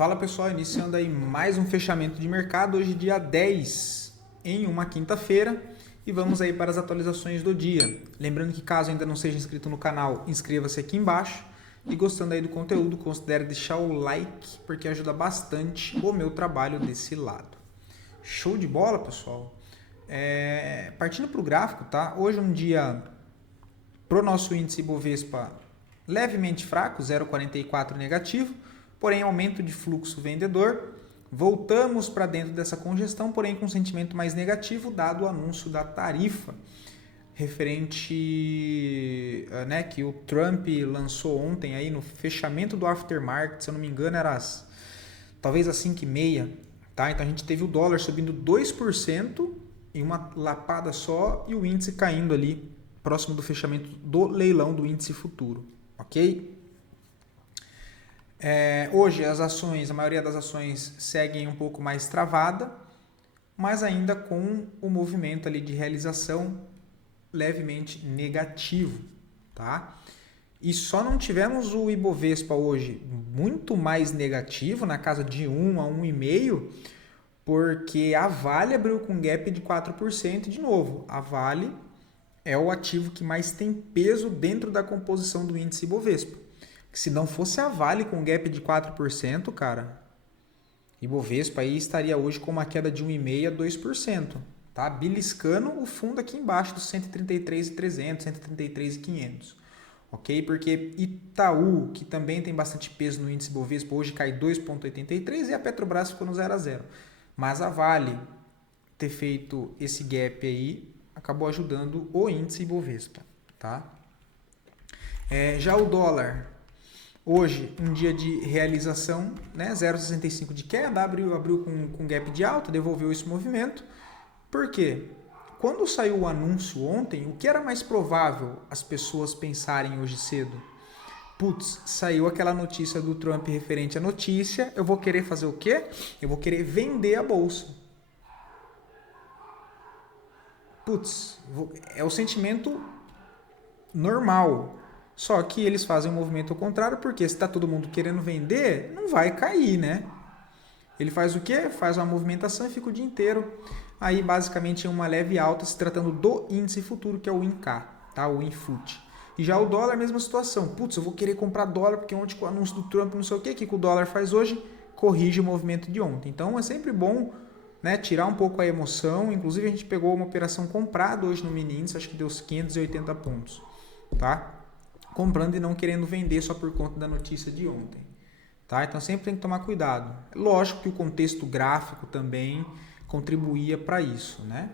Fala pessoal, iniciando aí mais um fechamento de mercado, hoje dia 10, em uma quinta-feira, e vamos aí para as atualizações do dia. Lembrando que caso ainda não seja inscrito no canal, inscreva-se aqui embaixo, e gostando aí do conteúdo, considere deixar o like, porque ajuda bastante o meu trabalho desse lado. Show de bola, pessoal? Partindo para o gráfico, tá? Hoje é um dia para o nosso índice Ibovespa levemente fraco, 0,44 negativo, porém aumento de fluxo vendedor. Voltamos para dentro dessa congestão, porém com sentimento mais negativo, dado o anúncio da tarifa referente, né, que o Trump lançou ontem aí no fechamento do aftermarket, se eu não me engano era talvez às 5h30, tá? Então a gente teve o dólar subindo 2% em uma lapada só e o índice caindo ali próximo do fechamento do leilão do índice futuro, ok? Hoje a maioria das ações seguem um pouco mais travada, mas ainda com o movimento ali de realização levemente negativo, tá? E só não tivemos o Ibovespa hoje muito mais negativo, na casa de 1 a 1,5%, porque a Vale abriu com gap de 4%. De novo, a Vale é o ativo que mais tem peso dentro da composição do índice Ibovespa. Se não fosse a Vale com gap de 4%, cara, Ibovespa aí estaria hoje com uma queda de 1,5% a 2%, tá? Beliscando o fundo aqui embaixo dos 133.300, 133.500, ok? Porque Itaú, que também tem bastante peso no índice Ibovespa, hoje cai 2,83% e a Petrobras ficou no 0 a 0. Mas a Vale ter feito esse gap aí acabou ajudando o índice Ibovespa, tá? Já o dólar, hoje, um dia de realização, né? 0,65 de queda, abriu com gap de alta, devolveu esse movimento. Por quê? Quando saiu o anúncio ontem, o que era mais provável as pessoas pensarem hoje cedo? Putz, saiu aquela notícia do Trump referente à notícia, eu vou querer fazer o quê? Eu vou querer vender a bolsa. Putz, é o sentimento normal. Só que eles fazem um movimento ao contrário, porque se está todo mundo querendo vender, não vai cair, né? Ele faz o quê? Faz uma movimentação e fica o dia inteiro. Aí, basicamente, é uma leve alta se tratando do índice futuro, que é o INCA, tá? O INFUT. E já o dólar, mesma situação. Putz, eu vou querer comprar dólar, porque ontem com o anúncio do Trump, não sei o quê, que o dólar faz hoje, corrige o movimento de ontem. Então, é sempre bom, né, tirar um pouco a emoção. Inclusive, a gente pegou uma operação comprada hoje no mini índice, acho que deu uns 580 pontos, tá? Comprando e não querendo vender só por conta da notícia de ontem, tá? Então sempre tem que tomar cuidado. Lógico que o contexto gráfico também contribuía para isso, né?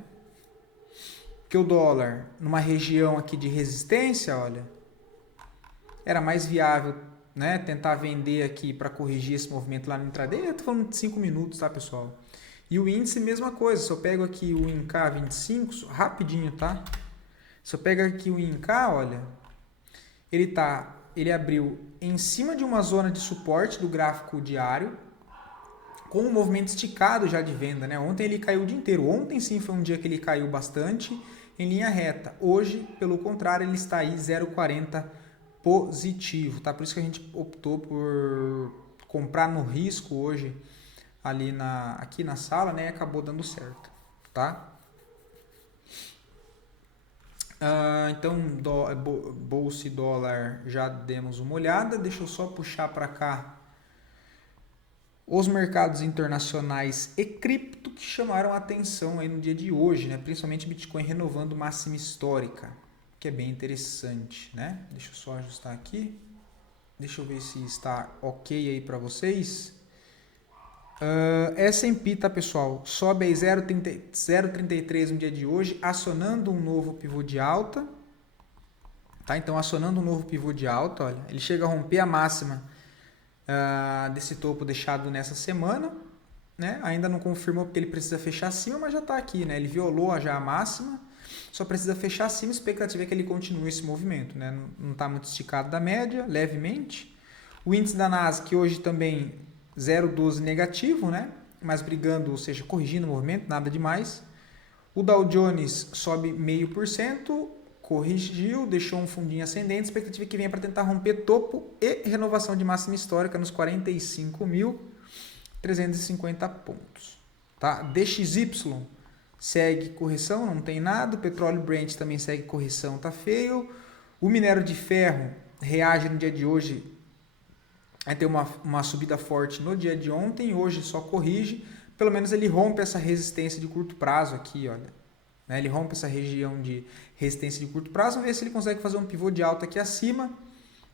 Porque o dólar, numa região aqui de resistência, olha, era mais viável, né, tentar vender aqui para corrigir esse movimento lá no intraday. Eu tô falando de 5 minutos, tá, pessoal? E o índice, mesma coisa. Se eu pego aqui o INCA 25, rapidinho, tá? Se eu pego aqui o INCA, olha, ele abriu em cima de uma zona de suporte do gráfico diário, com um movimento esticado já de venda, né? Ontem ele caiu o dia inteiro. Ontem sim foi um dia que ele caiu bastante em linha reta. Hoje, pelo contrário, ele está aí 0,40 positivo, tá? Por isso que a gente optou por comprar no risco hoje ali aqui na sala, né? E acabou dando certo, tá? Então, bolsa e dólar já demos uma olhada. Deixa eu só puxar para cá os mercados internacionais e cripto que chamaram a atenção aí no dia de hoje, né? Principalmente Bitcoin renovando máxima histórica, que é bem interessante, né? Deixa eu só ajustar aqui. Deixa eu ver se está ok aí para vocês. S&P, tá, pessoal? Sobe aí 0,33 no dia de hoje, acionando um novo pivô de alta. Tá? Então, acionando um novo pivô de alta, olha, ele chega a romper a máxima desse topo deixado nessa semana, né? Ainda não confirmou porque ele precisa fechar acima, mas já está aqui, né? Ele violou já a máxima, só precisa fechar acima. A expectativa é que ele continue esse movimento, né? Não está muito esticado da média, levemente. O índice da Nasdaq hoje também 0,12 negativo, né? Mas brigando, ou seja, corrigindo o movimento, nada demais. O Dow Jones sobe 0,5%, corrigiu, deixou um fundinho ascendente, expectativa é que venha para tentar romper topo e renovação de máxima histórica nos 45 mil. 350 pontos. Tá? DXY segue correção, não tem nada. O petróleo Brent também segue correção, tá feio. O minério de ferro reage no dia de hoje, vai ter uma subida forte no dia de ontem, hoje só corrige. Pelo menos ele rompe essa resistência de curto prazo aqui, olha. Né? Ele rompe essa região de resistência de curto prazo. Vamos ver se ele consegue fazer um pivô de alta aqui acima.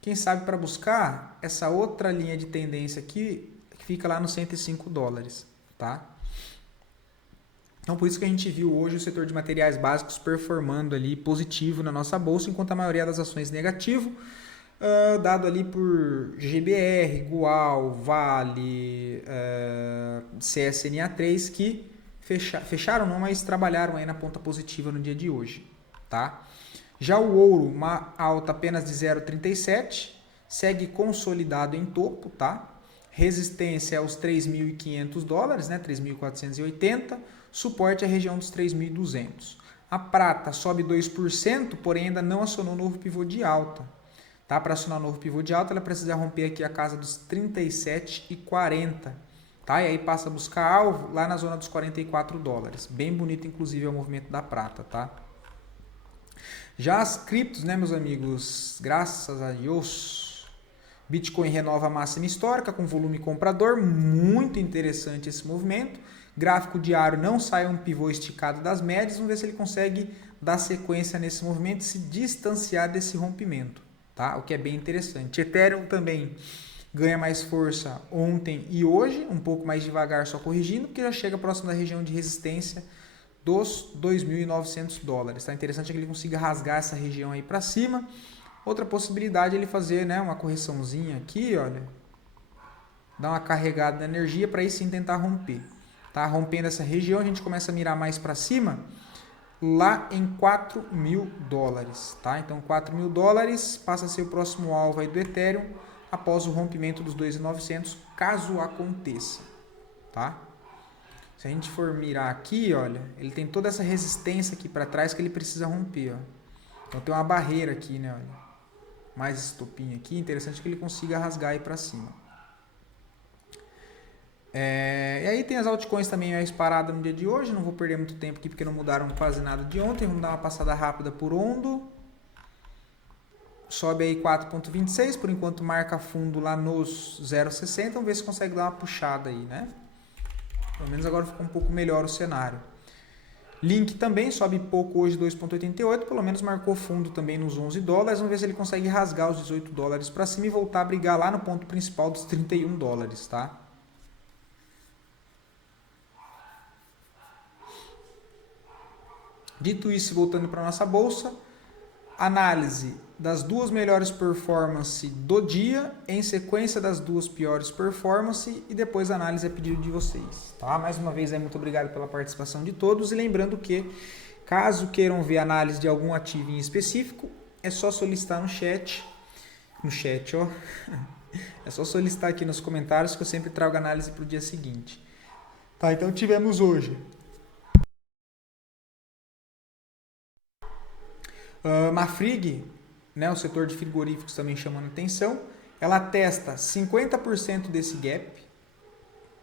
Quem sabe para buscar essa outra linha de tendência aqui, que fica lá nos 105 dólares. Tá? Então, por isso que a gente viu hoje o setor de materiais básicos performando ali positivo na nossa bolsa, enquanto a maioria das ações negativo, dado ali por GBR, Gual, Vale, CSNA3, que fecharam não, mas trabalharam aí na ponta positiva no dia de hoje. Tá? Já o ouro, uma alta apenas de 0,37, segue consolidado em topo, tá? Resistência aos 3.500 dólares, né? 3.480, suporte à região dos 3.200. A prata sobe 2%, porém ainda não acionou novo pivô de alta. Tá? Para acionar novo pivô de alta, ela precisa romper aqui a casa dos 37,40. Tá? E aí passa a buscar alvo lá na zona dos 44 dólares. Bem bonito, inclusive, é o movimento da prata, tá? Já as criptos, né, meus amigos? Graças a Deus. Bitcoin renova a máxima histórica com volume comprador. Muito interessante esse movimento. Gráfico diário não sai um pivô esticado das médias. Vamos ver se ele consegue dar sequência nesse movimento e se distanciar desse rompimento. Tá? O que é bem interessante. Ethereum também ganha mais força ontem e hoje. Um pouco mais devagar, só corrigindo, porque já chega próximo da região de resistência dos 2.900 dólares. Tá? Interessante é que ele consiga rasgar essa região aí para cima. Outra possibilidade é ele fazer, né, uma correçãozinha aqui, olha. Dar uma carregada na energia para aí sim tentar romper. Tá? Rompendo essa região, a gente começa a mirar mais para cima, lá em 4.000 dólares. Tá? Então 4.000 dólares passa a ser o próximo alvo aí do Ethereum após o rompimento dos 2.900, caso aconteça. Tá? Se a gente for mirar aqui, olha, ele tem toda essa resistência aqui para trás que ele precisa romper. Ó. Então tem uma barreira aqui, né? Olha. Mais estopinho aqui. Interessante que ele consiga rasgar aí para cima. E aí tem as altcoins também mais paradas no dia de hoje. Não vou perder muito tempo aqui porque não mudaram quase nada de ontem. Vamos dar uma passada rápida por Ondo. Sobe aí 4,26. Por enquanto marca fundo lá nos 0,60. Vamos ver se consegue dar uma puxada aí, né? Pelo menos agora ficou um pouco melhor o cenário. Link também sobe pouco hoje, 2,88. Pelo menos marcou fundo também nos 11 dólares. Vamos ver se ele consegue rasgar os 18 dólares para cima e voltar a brigar lá no ponto principal dos 31 dólares, tá? Dito isso, voltando para a nossa bolsa, análise das duas melhores performances do dia, em sequência das duas piores performances e depois a análise a pedido de vocês. Tá? Mais uma vez, muito obrigado pela participação de todos e lembrando que, caso queiram ver análise de algum ativo em específico, é só solicitar no chat, ó, é só solicitar aqui nos comentários que eu sempre trago análise para o dia seguinte. Tá, então tivemos hoje Mafrig, né, o setor de frigoríficos também chamando atenção, ela testa 50% desse gap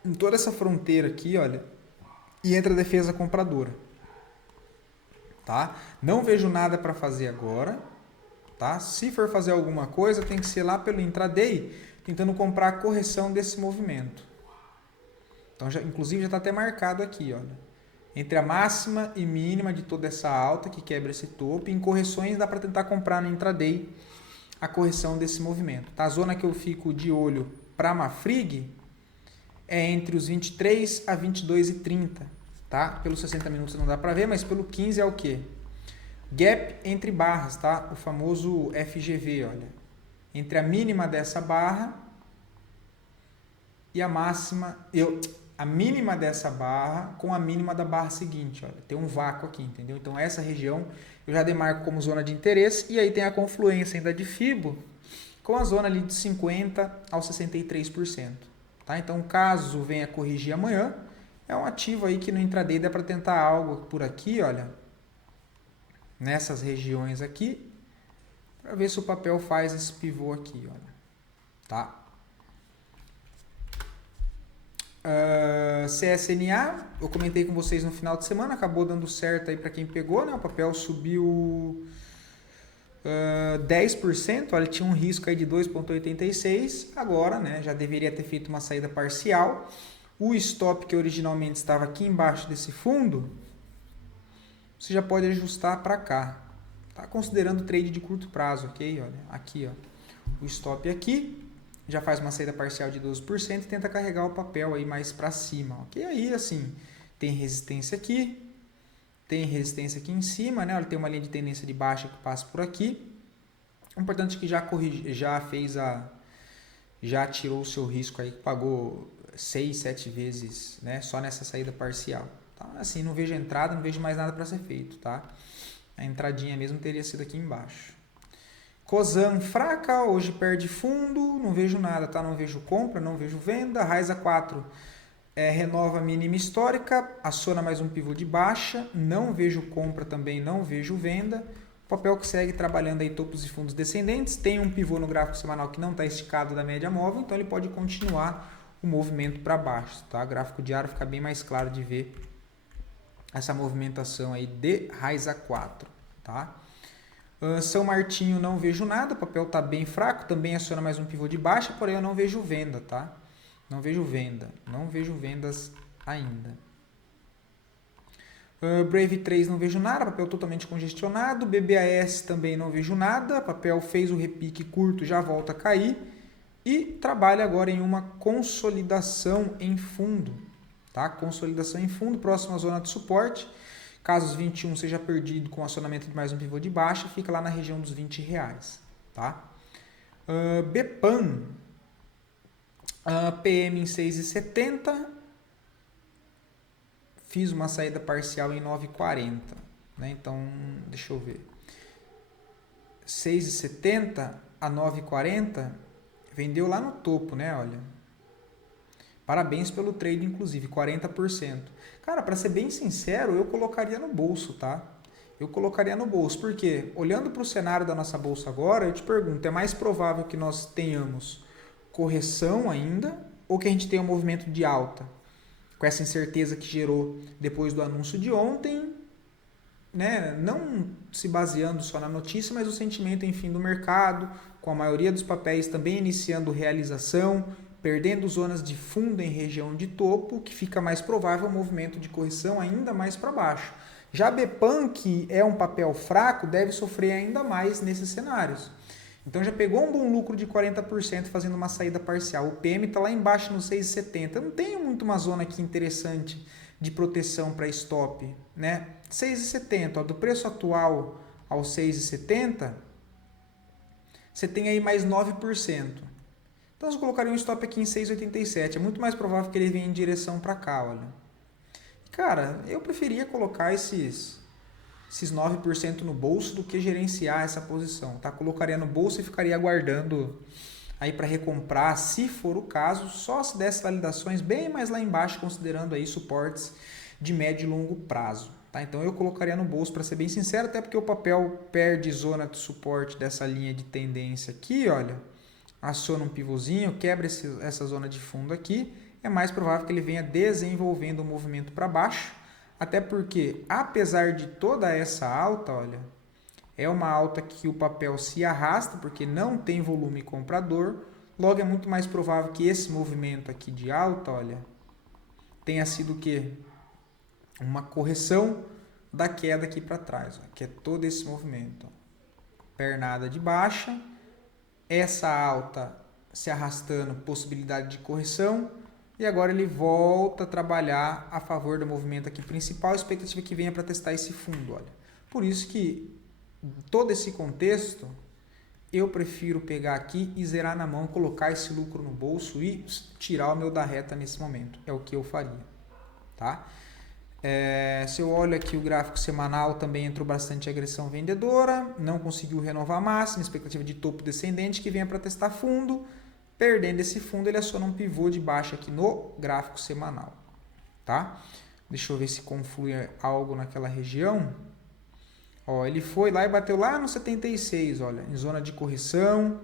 em toda essa fronteira aqui, olha, e entra a defesa compradora. Tá? Não vejo nada para fazer agora. Tá? Se for fazer alguma coisa, tem que ser lá pelo intraday, tentando comprar a correção desse movimento. Então, inclusive, já está até marcado aqui, olha. Entre a máxima e mínima de toda essa alta que quebra esse topo, em correções dá para tentar comprar no intraday a correção desse movimento. Tá? A zona que eu fico de olho para a Mafrig é entre os 23 a 22,30. Tá? Pelos 60 minutos não dá para ver, mas pelo 15 é o quê? Gap entre barras, tá? O famoso FGV, olha. Entre a mínima dessa barra e a máxima... a mínima dessa barra com a mínima da barra seguinte, olha, tem um vácuo aqui, entendeu? Então essa região eu já demarco como zona de interesse e aí tem a confluência ainda de FIBO com a zona ali de 50% ao 63%, tá? Então caso venha corrigir amanhã, é um ativo aí que no intraday dá para tentar algo por aqui, olha, nessas regiões aqui, para ver se o papel faz esse pivô aqui, olha, tá? CSNA, eu comentei com vocês no final de semana, acabou dando certo aí para quem pegou, né? O papel subiu 10%, olha, tinha um risco aí de 2,86, agora, né, já deveria ter feito uma saída parcial. O stop que originalmente estava aqui embaixo desse fundo, você já pode ajustar para cá, tá? Considerando trade de curto prazo, ok? Olha, aqui, ó, o stop aqui, já faz uma saída parcial de 12% e tenta carregar o papel aí mais para cima, ok? Aí, assim, tem resistência aqui em cima, né? Olha, tem uma linha de tendência de baixa que passa por aqui. O importante é que já tirou o seu risco aí, pagou 6, 7 vezes, né? Só nessa saída parcial. Tá? Assim, não vejo entrada, não vejo mais nada para ser feito, tá? A entradinha mesmo teria sido aqui embaixo. Cosan fraca, hoje perde fundo, não vejo nada, tá? Não vejo compra, não vejo venda. Raiza 4 renova a mínima histórica, aciona mais um pivô de baixa, não vejo compra também, não vejo venda. O papel que segue trabalhando aí topos e fundos descendentes, tem um pivô no gráfico semanal que não está esticado da média móvel, então ele pode continuar o movimento para baixo, tá? O gráfico diário fica bem mais claro de ver essa movimentação aí de Raiza 4, tá? São Martinho não vejo nada, o papel está bem fraco, também aciona mais um pivô de baixa, porém eu não vejo venda, tá? Não vejo venda, não vejo vendas ainda. Brave 3 não vejo nada, papel totalmente congestionado. BBAS também não vejo nada, papel fez o repique curto, já volta a cair. E trabalha agora em uma consolidação em fundo, tá? Consolidação em fundo, próxima zona de suporte. Caso os 21 seja perdido com acionamento de mais um pivô de baixa, fica lá na região dos R$20, tá? Bepam, PM em 6,70, fiz uma saída parcial em 9,40, né? Então, deixa eu ver. 6,70 a 9,40, vendeu lá no topo, né? Olha. Parabéns pelo trade, inclusive, 40%. Cara, para ser bem sincero, eu colocaria no bolso, tá? Eu colocaria no bolso, porque olhando para o cenário da nossa bolsa agora, eu te pergunto, é mais provável que nós tenhamos correção ainda ou que a gente tenha um movimento de alta? Com essa incerteza que gerou depois do anúncio de ontem, né? Não se baseando só na notícia, mas o sentimento, enfim, do mercado, com a maioria dos papéis também iniciando realização, perdendo zonas de fundo em região de topo, que fica mais provável um movimento de correção ainda mais para baixo. Já Bepam, que é um papel fraco, deve sofrer ainda mais nesses cenários. Então já pegou um bom lucro de 40% fazendo uma saída parcial. O PM está lá embaixo no 6,70. Eu não tenho muito uma zona aqui interessante de proteção para stop, né? 6,70, do preço atual ao 6,70, você tem aí mais 9%. Então, eu colocaria um stop aqui em 6,87. É muito mais provável que ele venha em direção para cá, olha. Cara, eu preferia colocar esses 9% no bolso do que gerenciar essa posição, tá? Colocaria no bolso e ficaria aguardando aí para recomprar, se for o caso, só se desse validações bem mais lá embaixo, considerando aí suportes de médio e longo prazo, tá? Então, eu colocaria no bolso, para ser bem sincero, até porque o papel perde zona de suporte dessa linha de tendência aqui, olha. Aciona um pivôzinho, quebra essa zona de fundo aqui, é mais provável que ele venha desenvolvendo um movimento para baixo, até porque, apesar de toda essa alta, olha, é uma alta que o papel se arrasta, porque não tem volume comprador, logo é muito mais provável que esse movimento aqui de alta, olha, tenha sido o quê? Uma correção da queda aqui para trás, ó, que é todo esse movimento. Ó. Pernada de baixa, essa alta se arrastando, possibilidade de correção, e agora ele volta a trabalhar a favor do movimento aqui principal, a expectativa que venha para testar esse fundo, olha. Por isso que, em todo esse contexto, eu prefiro pegar aqui e zerar na mão, colocar esse lucro no bolso e tirar o meu da reta nesse momento. É o que eu faria, tá? Se eu olho aqui o gráfico semanal, também entrou bastante agressão vendedora, não conseguiu renovar a máxima, expectativa de topo descendente que venha para testar fundo, perdendo esse fundo ele aciona um pivô de baixa aqui no gráfico semanal, tá? Deixa eu ver se conflui algo naquela região. Ó, ele foi lá e bateu lá no 76, olha, em zona de correção,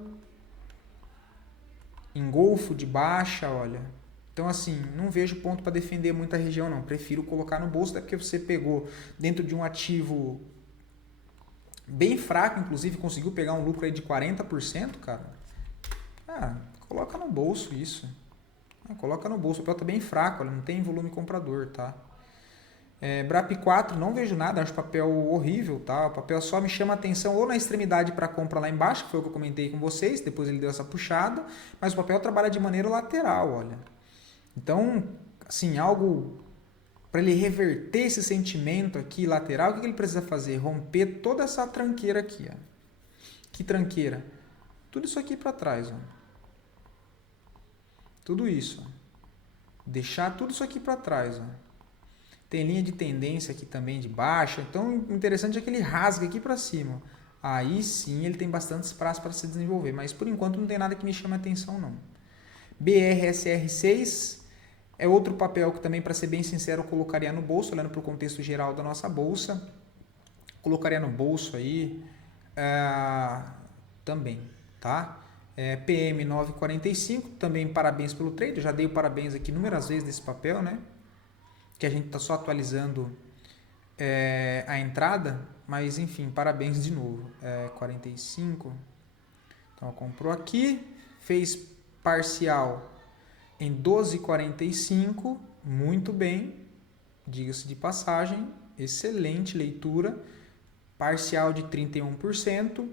engolfo de baixa, olha. Então, assim, não vejo ponto para defender muita região, não. Prefiro colocar no bolso, até porque você pegou dentro de um ativo bem fraco, inclusive conseguiu pegar um lucro aí de 40%, cara. Coloca no bolso isso. Coloca no bolso. O papel tá bem fraco, não tem volume comprador, tá? BRAP 4, não vejo nada, acho o papel horrível, tá? O papel só me chama atenção ou na extremidade para compra lá embaixo, que foi o que eu comentei com vocês, depois ele deu essa puxada, mas o papel trabalha de maneira lateral, olha. Então, assim, algo para ele reverter esse sentimento aqui lateral, o que ele precisa fazer? Romper toda essa tranqueira aqui, ó. Que tranqueira? Tudo isso aqui para trás, ó. Tudo isso, ó. Deixar tudo isso aqui para trás, ó. Tem linha de tendência aqui também de baixa. Então, o interessante é que ele rasga aqui para cima. Aí sim ele tem bastante espaço para se desenvolver. Mas por enquanto não tem nada que me chame a atenção, não. BRSR6 é outro papel que também, para ser bem sincero, eu colocaria no bolso, olhando para o contexto geral da nossa bolsa. Colocaria no bolso aí também, tá? PM 945, também parabéns pelo trade. Eu já dei o parabéns aqui inúmeras vezes desse papel, né? Que a gente está só atualizando a entrada, mas enfim, parabéns de novo. 45, então comprou aqui, fez parcial em 12,45, muito bem, diga-se de passagem, excelente leitura, parcial de 31%,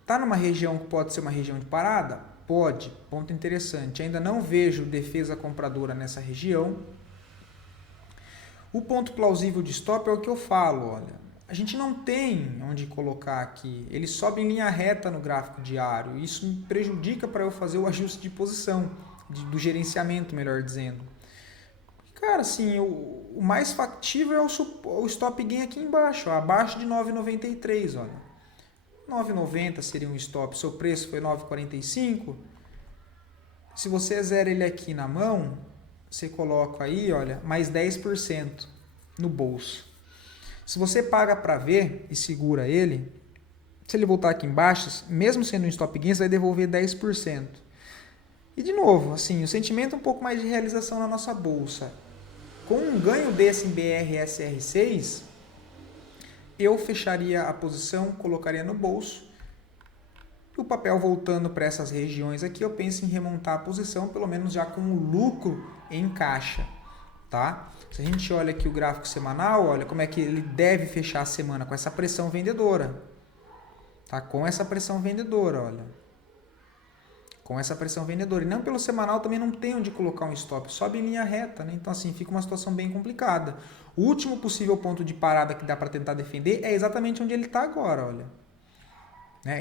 está numa região que pode ser uma região de parada? Pode, ponto interessante, ainda não vejo defesa compradora nessa região. O ponto plausível de stop é o que eu falo, olha, a gente não tem onde colocar aqui, ele sobe em linha reta no gráfico diário, isso me prejudica para eu fazer o ajuste de posição, do gerenciamento, melhor dizendo. Cara, assim, o mais factível é o stop gain aqui embaixo, ó, abaixo de 9,93, olha. 9,90 seria um stop, seu preço foi 9,45, se você zera ele aqui na mão, você coloca aí, olha, mais 10% no bolso. Se você paga para ver e segura ele, se ele voltar aqui embaixo, mesmo sendo um stop gain, você vai devolver 10%. E de novo, assim, o sentimento é um pouco mais de realização na nossa bolsa. Com um ganho desse em BRSR6, eu fecharia a posição, colocaria no bolso. E o papel voltando para essas regiões aqui, eu penso em remontar a posição, pelo menos já com o lucro em caixa, tá? Se a gente olha aqui o gráfico semanal, olha como é que ele deve fechar a semana com essa pressão vendedora, tá? Com essa pressão vendedora, olha. Com essa pressão vendedora. E não pelo semanal também não tem onde colocar um stop, sobe em linha reta, né? Então assim, fica uma situação bem complicada. O último possível ponto de parada que dá para tentar defender é exatamente onde ele está agora, olha.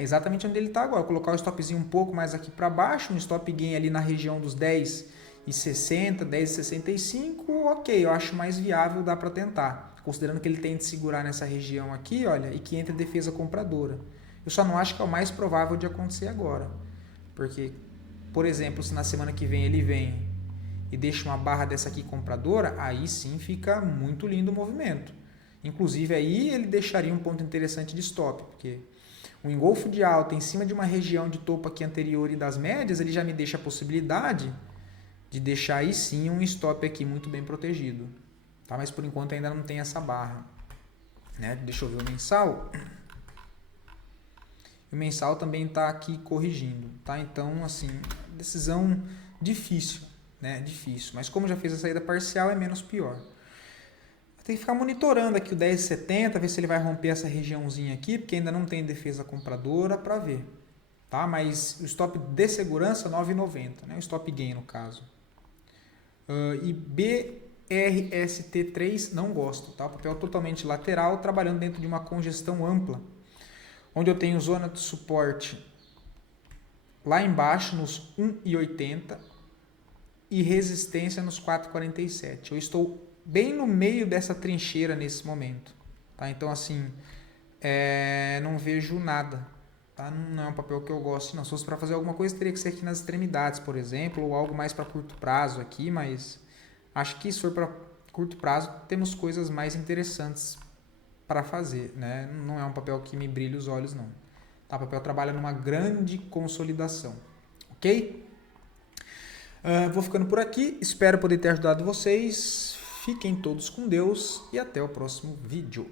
Exatamente onde ele está agora. Colocar o stopzinho um pouco mais aqui para baixo, um stop gain ali na região dos 10,60, 10,65, ok, eu acho mais viável, dá para tentar. Considerando que ele tente segurar nessa região aqui, olha, e que entre defesa compradora. Eu só não acho que é o mais provável de acontecer agora. Porque, por exemplo, se na semana que vem ele vem e deixa uma barra dessa aqui compradora, aí sim fica muito lindo o movimento. Inclusive aí ele deixaria um ponto interessante de stop, porque o engolfo de alta em cima de uma região de topo aqui anterior e das médias, ele já me deixa a possibilidade de deixar aí sim um stop aqui muito bem protegido. Tá? Mas por enquanto ainda não tem essa barra. Né? Deixa eu ver o mensal. O mensal também está aqui corrigindo. Tá? Então, assim, decisão difícil. Né? Difícil. Mas como já fez a saída parcial, é menos pior. Tem que ficar monitorando aqui o 10,70, ver se ele vai romper essa regiãozinha aqui, porque ainda não tem defesa compradora para ver. Tá? Mas o stop de segurança 9,90, né? O stop gain no caso. E BRST3 não gosto. Tá? O papel totalmente lateral, trabalhando dentro de uma congestão ampla, onde eu tenho zona de suporte lá embaixo nos 1,80 e resistência nos 4,47. Eu estou bem no meio dessa trincheira nesse momento, tá? Então assim, não vejo nada, tá? Não é um papel que eu gosto, não. Se fosse para fazer alguma coisa, teria que ser aqui nas extremidades, por exemplo, ou algo mais para curto prazo aqui, mas acho que se for para curto prazo, temos coisas mais interessantes para fazer, né? Não é um papel que me brilha os olhos, não. Tá? O papel trabalha numa grande consolidação, ok? Vou ficando por aqui, espero poder ter ajudado vocês. Fiquem todos com Deus e até o próximo vídeo.